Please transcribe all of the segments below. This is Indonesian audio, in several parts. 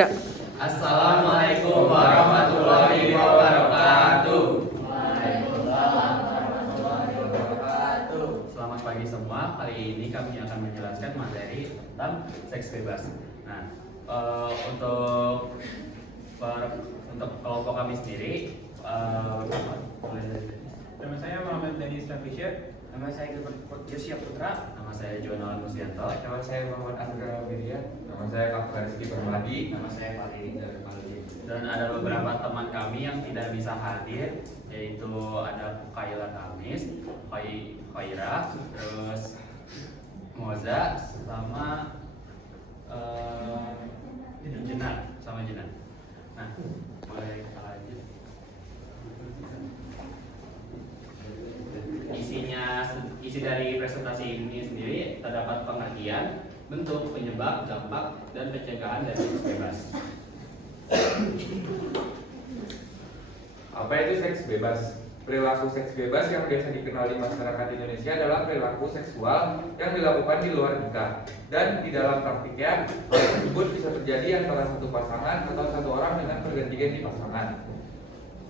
Assalamualaikum warahmatullahi wabarakatuh. Selamat pagi semua. Kali ini kami akan menjelaskan materi tentang seks bebas. Nah, untuk kelompok kami sendiri, Nama saya Muhammad Dani Stafisya. Nama saya Yosya Putra. nama saya Jonan Musyanto. Nama saya Muhammad Andra Wirya. Nama saya Kak Rizky Permadi. Nama saya Fahri dari Paldi. Dan ada beberapa teman kami yang tidak bisa hadir, yaitu ada Kaila Kamis, Khaira, terus Moza, sama Jenar. Nah, boleh kita lanjut. Isi dari presentasi ini sendiri terdapat pengertian, bentuk, penyebab, dampak, dan pencegahan dari seks bebas. Apa itu seks bebas? Perilaku seks bebas yang biasa dikenal di masyarakat Indonesia adalah perilaku seksual yang dilakukan di luar nikah. Dan di dalam praktiknya, hal tersebut bisa terjadi antara satu pasangan atau satu orang dengan pergantian pasangan.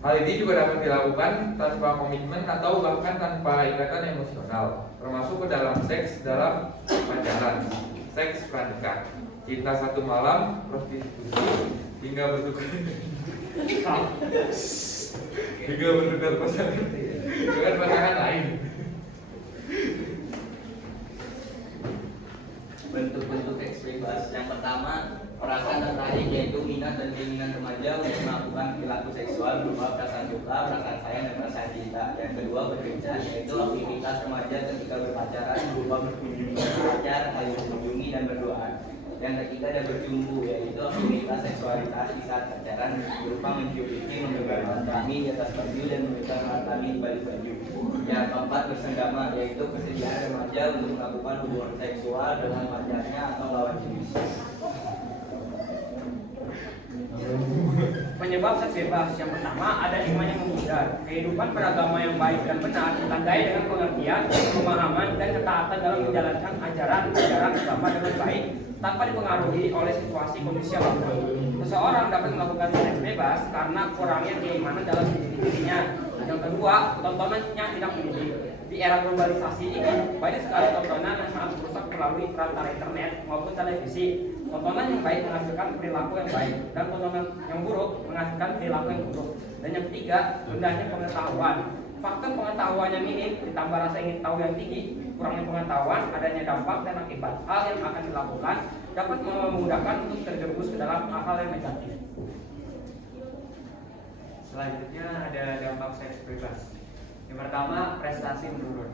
Hal ini juga dapat dilakukan tanpa komitmen atau bahkan tanpa ikatan emosional, termasuk ke dalam seks dalam pacaran, seks pranikah, cinta satu malam, prostitusi, hingga bertukar pasangan dengan pasangan lain. Bentuk-bentuk seks bebas. Yang pertama, perasaan tertarik, yaitu minat dan keinginan remaja untuk melakukan perilaku seksual berupa perasaan suka, perasaan sayang, dan perasaan cinta. Yang kedua, berkencan, yaitu aktivitas remaja ketika berpacaran berupa berkunjung pacar, saling mengunjungi, dan berduaan. Yang ketiga, ada berjumbu, yaitu aktivitas seksualitas di saat pacaran berupa mencium pipi, menggenggam alat kelamin di atas baju, dan memegang alat kelamin di balik baju. Yang keempat, bersenggama, yaitu kesediaan remaja untuk melakukan hubungan seksual dengan pacarnya atau lawan jenis. Penyebab seks bebas yang pertama ada iman yang memudar. Kehidupan beragama yang baik dan benar ditandai dengan pengertian, pemahaman, dan ketaatan dalam menjalankan ajaran agama dengan baik tanpa dipengaruhi oleh situasi kondisi apapun. Seseorang dapat melakukan seks bebas karena kurangnya keimanan dalam dirinya. Yang kedua, tontonannya tidak mendidik. Di era globalisasi ini, banyak sekali tontonan yang sangat merusak melalui perantara internet maupun televisi. Tontonan yang baik menghasilkan perilaku yang baik, dan tontonan yang buruk menghasilkan perilaku yang buruk. Dan yang ketiga, rendahnya pengetahuan. Faktor pengetahuan yang minim ditambah rasa ingin tahu yang tinggi, kurangnya pengetahuan, adanya dampak dan akibat hal yang akan dilakukan dapat memudahkan untuk terjerumus ke dalam hal-hal yang negatif. Selanjutnya ada dampak seks bebas. Yang pertama, prestasi menurun.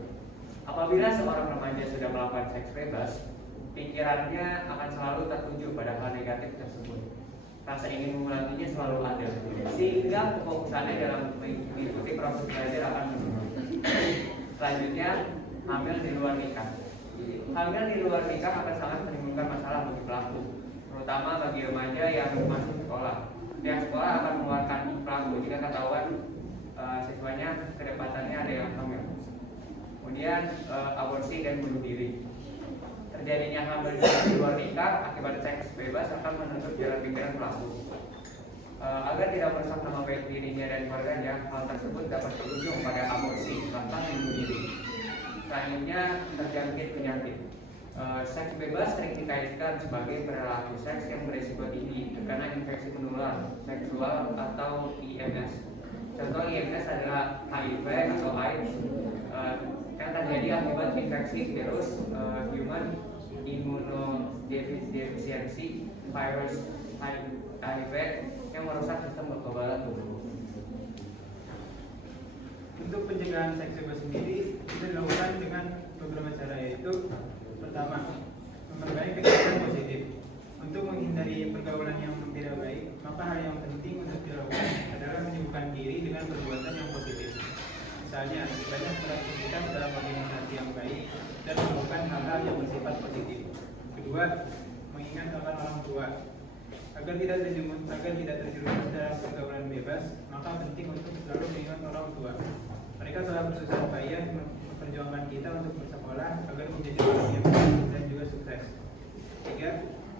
Apabila seorang remaja sudah melakukan seks bebas, pikirannya akan selalu tertuju pada hal negatif tersebut. Rasa ingin mengulanginya selalu ada, sehingga fokusannya dalam mengikuti proses belajar akan menurun. Selanjutnya, hamil di luar nikah. Hamil di luar nikah akan sangat menimbulkan masalah bagi pelaku, terutama bagi remaja yang masih sekolah. Pihak sekolah akan mengeluarkan pelaku jika ketahuan siswanya kedepannya ada yang hamil. Kemudian aborsi dan bunuh diri. Terjadinya hamil di luar nikah akibat seks bebas akan menutup jalan pikiran pelaku. Agar tidak merusak nama baik dirinya dan keluarganya, hal tersebut dapat berujung pada aborsi, bahkan bunuh diri. Selanjutnya, terjangkit penyakit. Seks bebas sering dikaitkan sebagai perilaku seks yang berisiko tinggi karena infeksi menular seksual atau IMS. Contoh IMS adalah HIV atau AIDS yang terjadi akibat infeksi virus Human Immunodeficiency Virus HIV yang merusak sistem kekebalan tubuh. Untuk pencegahan seks bebas sendiri bisa dilakukan dengan beberapa cara, yaitu pertama, memperbaiki kegiatan positif. Untuk menghindari pergaulan yang tidak baik, maka hal yang penting untuk dilakukan adalah menyibukkan diri dengan perbuatan yang positif. Misalnya, banyak beraktivitas dalam organisasi yang baik dan melakukan hal-hal yang bersifat positif. Kedua, mengingat akan orang tua. Agar tidak terjerumus dalam pergaulan bebas, maka penting untuk selalu mengingat orang tua. Mereka telah bersusah payah memperjuangkan kita untuk bersekolah agar menjadi orang yang baik dan juga sukses. Tiga,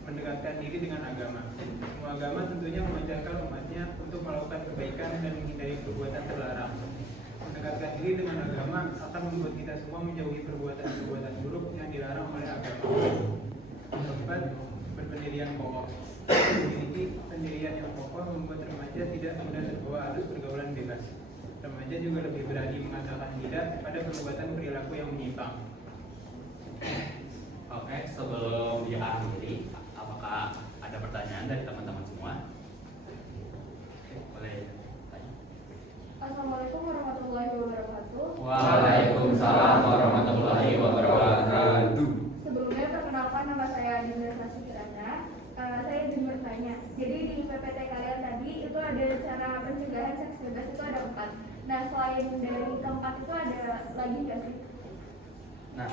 mendekatkan diri dengan agama. Semua agama tentunya mengajarkan umatnya untuk melakukan kebaikan dan menghindari perbuatan terlarang. Mendekatkan diri dengan agama akan membuat kita semua menjauhi perbuatan-perbuatan buruk yang dilarang oleh agama. Keempat, berpendirian kokoh. Memiliki pendirian yang kokoh membuat remaja tidak mudah terbawa arus pergaulan bebas. Remaja juga lebih berani mengatakan tidak pada perbuatan perilaku yang menyimpang. Oke, sebelum diakhiri, apakah ada pertanyaan dari teman-teman semua? Oke, boleh tanya. Assalamualaikum warahmatullahi wabarakatuh. Waalaikumsalam warahmatullahi wabarakatuh. Sebelumnya perkenalkan, nama saya Dinda Sasi Kirana. Saya izin bertanya. Jadi di PPT kalian tadi itu ada cara pencegahan seks bebas itu ada 4. Nah, selain dari keempat itu ada lagi nggak sih? Nah,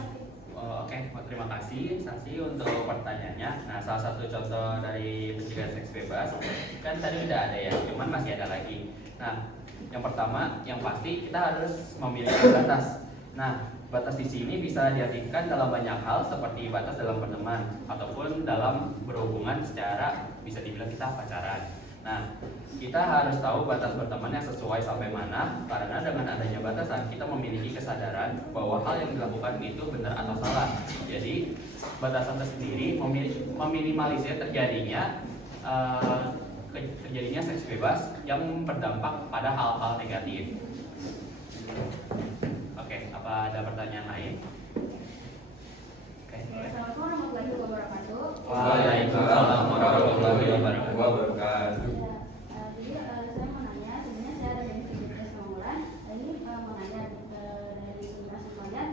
oke, terima kasih Sasi untuk pertanyaannya. Nah, salah satu contoh dari pencegahan seks bebas kan tadi udah ada ya, cuman masih ada lagi. Nah, yang pertama, yang pasti kita harus memiliki batas. Nah, batas di sini bisa diartikan dalam banyak hal seperti batas dalam berteman ataupun dalam berhubungan secara bisa dibilang kita pacaran. Nah, kita harus tahu batas berteman yang sesuai sampai mana, karena dengan adanya batasan kita memiliki kesadaran bahwa hal yang dilakukan itu benar atau salah. Jadi batasan tersendiri meminimalisir terjadinya seks bebas yang berdampak pada hal-hal negatif. Oke, apa ada pertanyaan lain? Oke, boleh. Assalamualaikum warahmatullahi wabarakatuh. Waalaikumsalam warahmatullahi wabarakatuh. Jadi saya mau nanya, sebenarnya saya ada dari Universitas Pamulan. Ini mau nanya dari Mas Ramadan,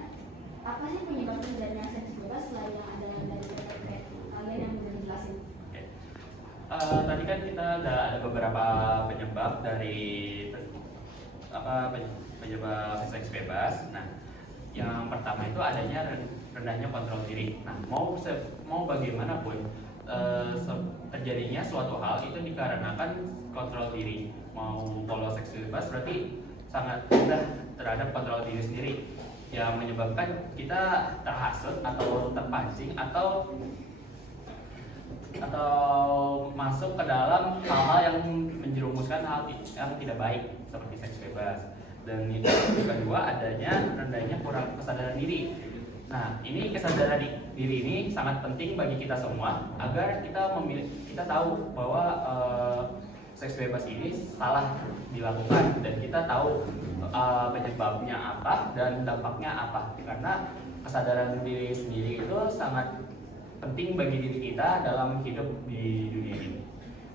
apa sih penyebab terjadinya seks bebas selain yang ada dari PPT kalian yang sudah dijelasin? Tadi kan kita ada beberapa penyebab dari penyebab seks bebas. Nah, yang pertama itu adanya rendahnya kontrol diri. Nah, mau bagaimanapun terjadinya suatu hal itu dikarenakan kontrol diri. Mau kalau seks bebas berarti sangat rendah terhadap kontrol diri sendiri, yang menyebabkan kita terhasut atau terpancing atau masuk ke dalam hal-hal yang menjerumuskan hal yang tidak baik seperti seks bebas. Dan yang kedua adanya rendahnya kurang kesadaran diri. Nah, ini kesadaran diri ini sangat penting bagi kita semua agar kita tahu bahwa seks bebas ini salah dilakukan dan kita tahu penyebabnya apa dan dampaknya apa. Karena kesadaran diri sendiri itu sangat penting bagi diri kita dalam hidup di dunia ini.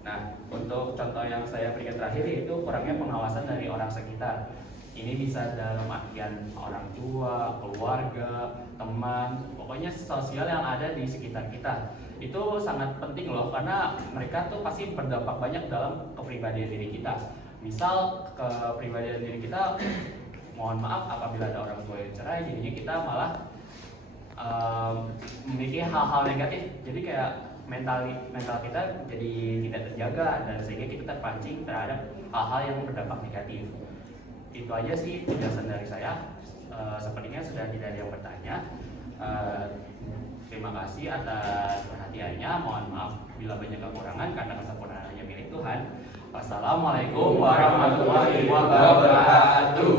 Nah, untuk contoh yang saya berikan terakhir yaitu kurangnya pengawasan dari orang sekitar. Ini bisa dalam artian orang tua, keluarga, teman, pokoknya sosial yang ada di sekitar kita. Itu sangat penting loh, karena mereka tuh pasti berdampak banyak dalam kepribadian diri kita. Misal kepribadian diri kita, mohon maaf apabila ada orang tua yang cerai, jadinya kita malah memiliki hal-hal negatif. Jadi kayak mental kita jadi tidak terjaga dan sehingga kita terpancing terhadap hal-hal yang berdampak negatif. Itu aja sih penjelasan dari saya. Sepertinya sudah tidak ada yang bertanya. Terima kasih atas perhatiannya. Mohon maaf bila banyak kekurangan karena kesempurnaan hanya milik Tuhan. Wassalamualaikum warahmatullahi wabarakatuh.